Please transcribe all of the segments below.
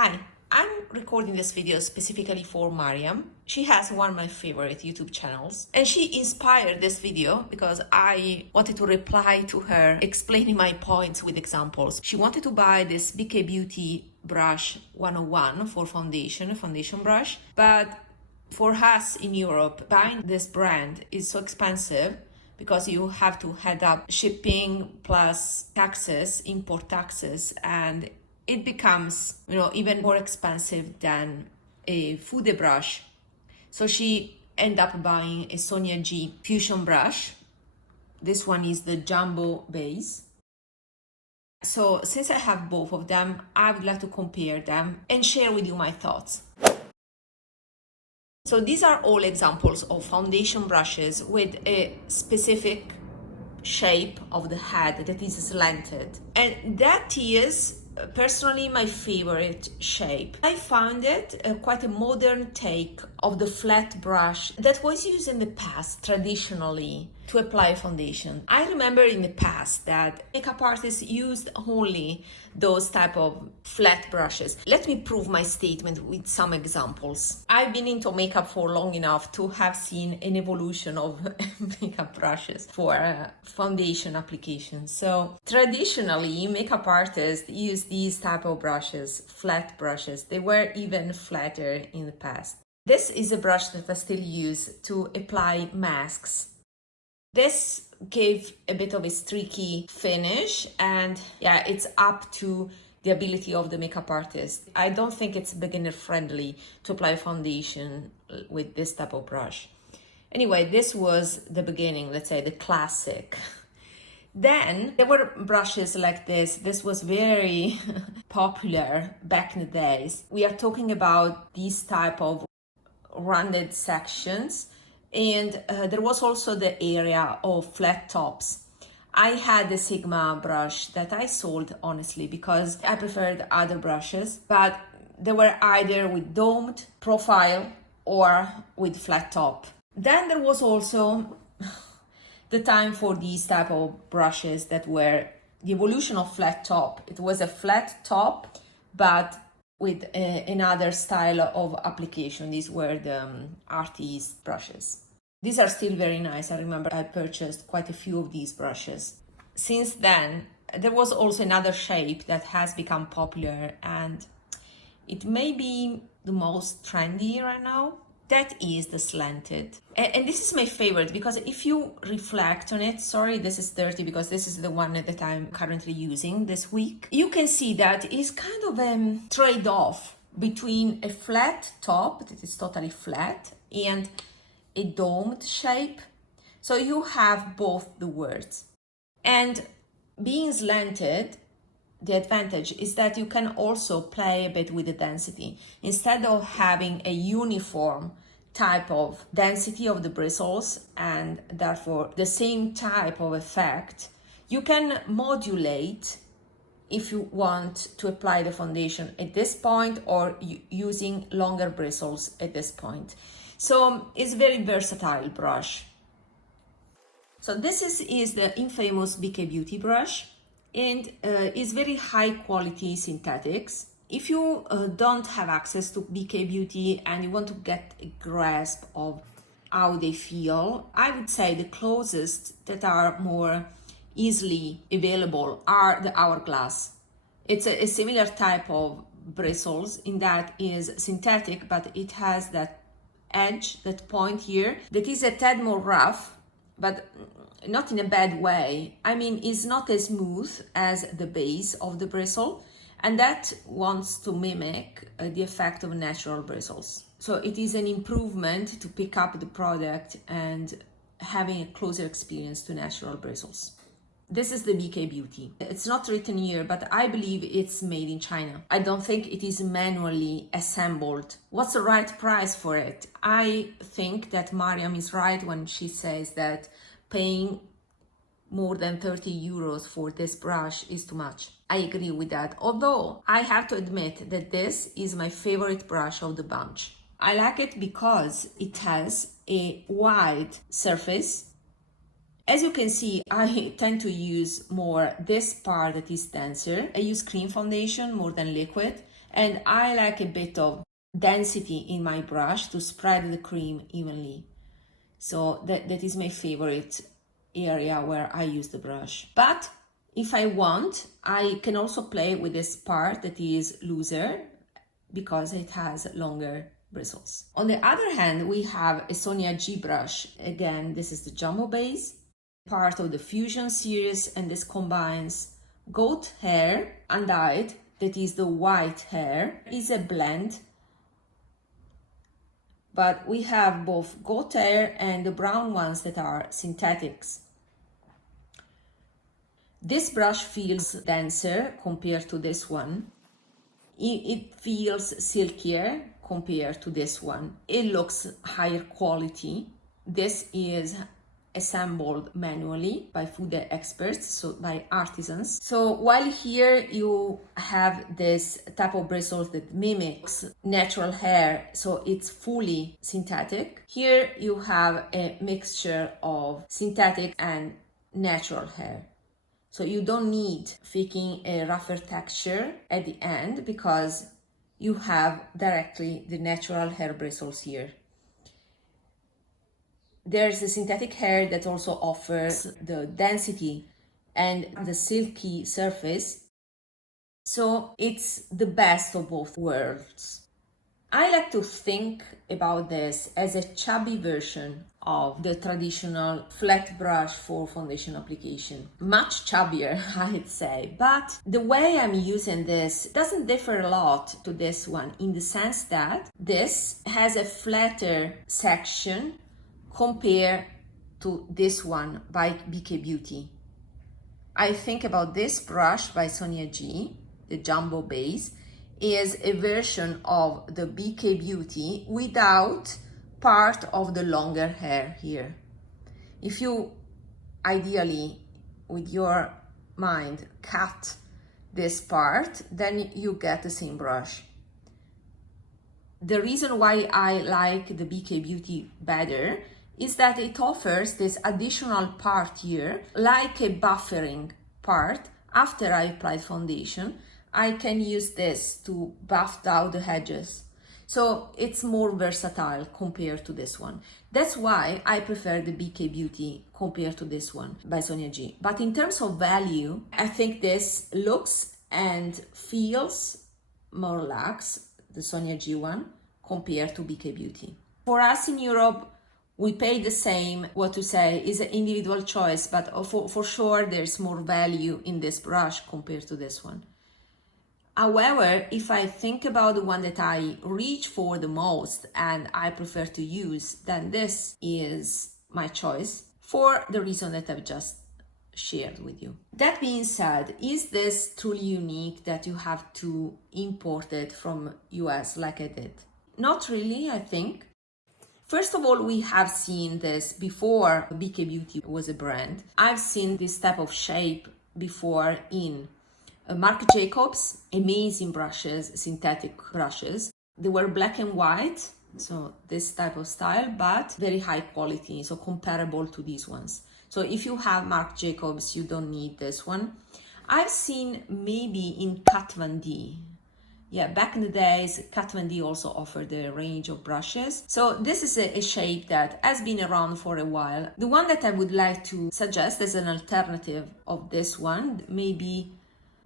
Hi, I'm recording this video specifically for Mariam. She has one of my favorite YouTube channels, and she inspired this video because I wanted to reply to her explaining my points with examples. She wanted to buy this BK Beauty brush 101 for foundation brush, but for us in Europe, buying this brand is so expensive because you have to head up shipping plus taxes, import taxes, and it becomes, even more expensive than a Fude brush. So she ended up buying a Sonia G Fusion brush. This one is the jumbo base. So since I have both of them, I would like to compare them and share with you my thoughts. So these are all examples of foundation brushes with a specific shape of the head that is slanted. And that is personally my favorite shape. I found it quite a modern take of the flat brush that was used in the past traditionally to apply foundation. I remember in the past that makeup artists used only those type of flat brushes. Let me prove my statement with some examples. I've been into makeup for long enough to have seen an evolution of makeup brushes for foundation application. So traditionally, makeup artists use these type of brushes, flat brushes. They were even flatter in the past. This is a brush that I still use to apply masks. This gave a bit of a streaky finish, and yeah, it's up to the ability of the makeup artist. I don't think it's beginner friendly to apply foundation with this type of brush. Anyway, this was the beginning, let's say the classic. Then there were brushes like this. This was very popular back in the days. We are talking about these type of rounded sections. And there was also the area of flat tops. I had the Sigma brush that I sold, honestly, because I preferred other brushes, but they were either with domed profile or with flat top. Then there was also the time for these type of brushes that were the evolution of flat top. It was a flat top, but with another style of application. These were the artist brushes. These are still very nice. I remember I purchased quite a few of these brushes. Since then, there was also another shape that has become popular, and it may be the most trendy right now. That is the slanted. And this is my favorite because if you reflect on it, sorry, this is dirty because this is the one that I'm currently using this week. You can see that it's kind of a trade-off between a flat top that is totally flat and a domed shape. So you have both the words. And being slanted, the advantage is that you can also play a bit with the density. Instead of having a uniform type of density of the bristles and therefore the same type of effect, you can modulate if you want to apply the foundation at this point or using longer bristles at this point. So it's a very versatile brush. So this is the infamous BK Beauty brush, and it's very high quality synthetics. If you don't have access to BK Beauty and you want to get a grasp of how they feel, I would say the closest that are more easily available are the Hourglass. It's a similar type of bristles in that it is synthetic, but it has that edge, that point here, that is a tad more rough, but not in a bad way. I mean, it's not as smooth as the base of the bristle, and that wants to mimic the effect of natural bristles. So it is an improvement to pick up the product and having a closer experience to natural bristles. This is the BK Beauty. It's not written here, but I believe it's made in China. I don't think it is manually assembled. What's the right price for it? I think that Mariam is right when she says that paying more than 30 euros for this brush is too much. I agree with that. Although I have to admit that this is my favorite brush of the bunch. I like it because it has a wide surface. As you can see, I tend to use more this part that is denser. I use cream foundation more than liquid, And I like a bit of density in my brush to spread the cream evenly. So that is my favorite area where I use the brush. But if I want, I can also play with this part that is looser because it has longer bristles. On the other hand, we have a Sonia G brush. Again, this is the jumbo base, part of the Fusion series, and this combines goat hair undyed, that is the white hair, is a blend. But we have both goat hair and the brown ones that are synthetics. This brush feels denser compared to this one. It feels silkier compared to this one. It looks higher quality. This is assembled manually by food experts, so by artisans. So while here you have this type of bristles that mimics natural hair, so it's fully synthetic. Here you have a mixture of synthetic and natural hair. So you don't need faking a rougher texture at the end because you have directly the natural hair bristles here. There's the synthetic hair that also offers the density and the silky surface. So it's the best of both worlds. I like to think about this as a chubby version of the traditional flat brush for foundation application. Much chubbier, I'd say, but the way I'm using this doesn't differ a lot to this one in the sense that this has a flatter section compared to this one by BK Beauty. I think about this brush by Sonia G, the jumbo base, is a version of the BK Beauty without part of the longer hair here. If you ideally, with your mind, cut this part, then you get the same brush. The reason why I like the BK Beauty better is that it offers this additional part here, like a buffering part. After I applied foundation, I can use this to buff out the edges. So it's more versatile compared to this one. That's why I prefer the BK Beauty compared to this one by Sonia G. But in terms of value, I think this looks and feels more lax, the Sonia G one, compared to BK Beauty. For us in Europe, we pay the same. What to say is an individual choice, but for sure there's more value in this brush compared to this one. However, if I think about the one that I reach for the most and I prefer to use, then this is my choice for the reason that I've just shared with you. That being said, is this truly unique that you have to import it from US like I did? Not really, I think. First of all, we have seen this before BK Beauty was a brand. I've seen this type of shape before in Marc Jacobs, amazing brushes, synthetic brushes. They were black and white, so this type of style, but very high quality, so comparable to these ones. So if you have Marc Jacobs, you don't need this one. I've seen maybe in Kat Von D. Yeah, back in the days, Kat Von D also offered a range of brushes. So this is a shape that has been around for a while. The one that I would like to suggest as an alternative of this one, maybe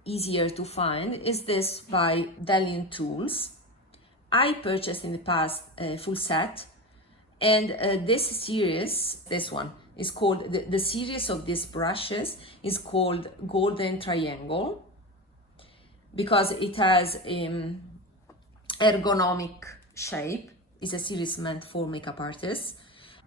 easier to find, is this by Bdellium Tools. I purchased in the past a full set, and this series, this one, is called, the series of these brushes is called Golden Triangle, because it has ergonomic shape. It's a series meant for makeup artists.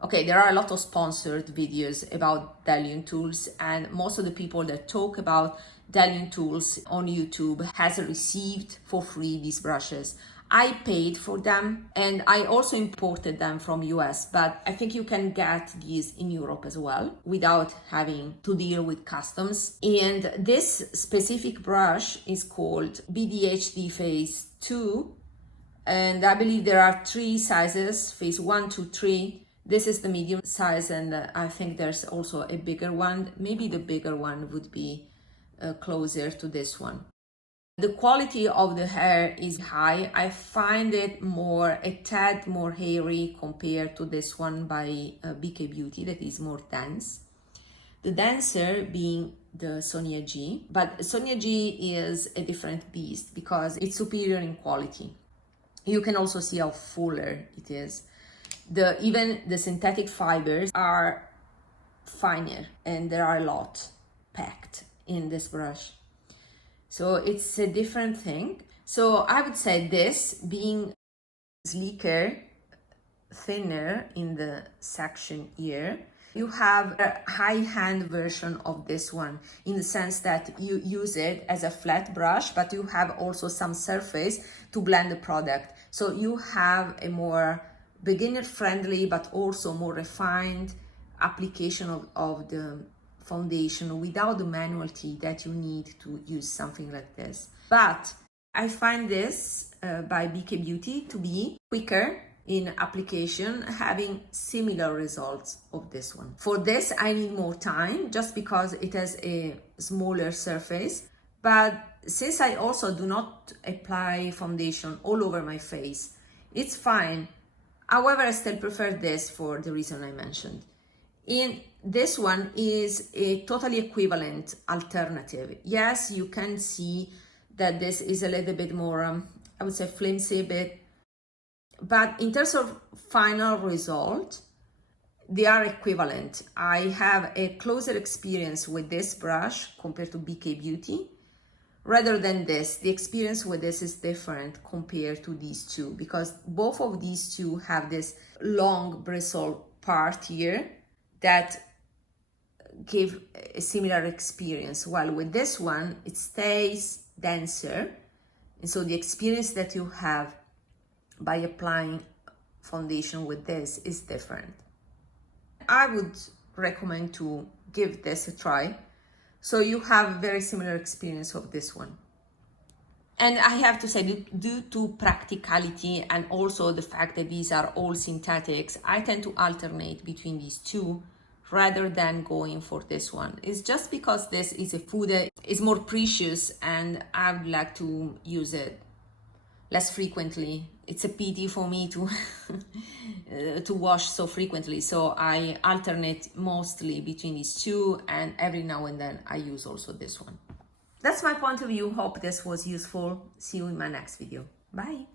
Okay, there are a lot of sponsored videos about Bdellium Tools, and most of the people that talk about Bdellium Tools on YouTube has received for free these brushes. I paid for them and I also imported them from US, but I think you can get these in Europe as well without having to deal with customs. And this specific brush is called BDHD Phase 2, and I believe there are 3 sizes, Phase 1, 2, 3. This is the medium size, and I think there's also a bigger one. Maybe the bigger one would be closer to this one. The quality of the hair is high. I find it a tad more hairy compared to this one by BK Beauty that is more dense. The denser being the Sonia G, but Sonia G is a different beast because it's superior in quality. You can also see how fuller it is. Even the synthetic fibers are finer and there are a lot packed in this brush. So it's a different thing. So I would say this being sleeker, thinner in the section here, you have a high-hand version of this one in the sense that you use it as a flat brush, but you have also some surface to blend the product. So you have a more beginner-friendly but also more refined application of the foundation without the manuality that you need to use something like this. But I find this by BK Beauty to be quicker in application, having similar results of this one. For this, I need more time just because it has a smaller surface. But since I also do not apply foundation all over my face, it's fine. However, I still prefer this for the reason I mentioned. In this one is a totally equivalent alternative. Yes, you can see that this is a little bit more, I would say flimsy a bit, but in terms of final result, they are equivalent. I have a closer experience with this brush compared to BK Beauty. Rather than this, the experience with this is different compared to these two because both of these two have this long bristle part here that give a similar experience, while with this one, it stays denser. And so the experience that you have by applying foundation with this is different. I would recommend to give this a try so you have a very similar experience of this one. And I have to say, due to practicality and also the fact that these are all synthetics, I tend to alternate between these two rather than going for this one. It's just because this is a food that is more precious and I would like to use it less frequently. It's a pity for me to to wash so frequently, so I alternate mostly between these two, and every now and then I use also this one. That's my point of view. Hope this was useful. See you in my next video. Bye.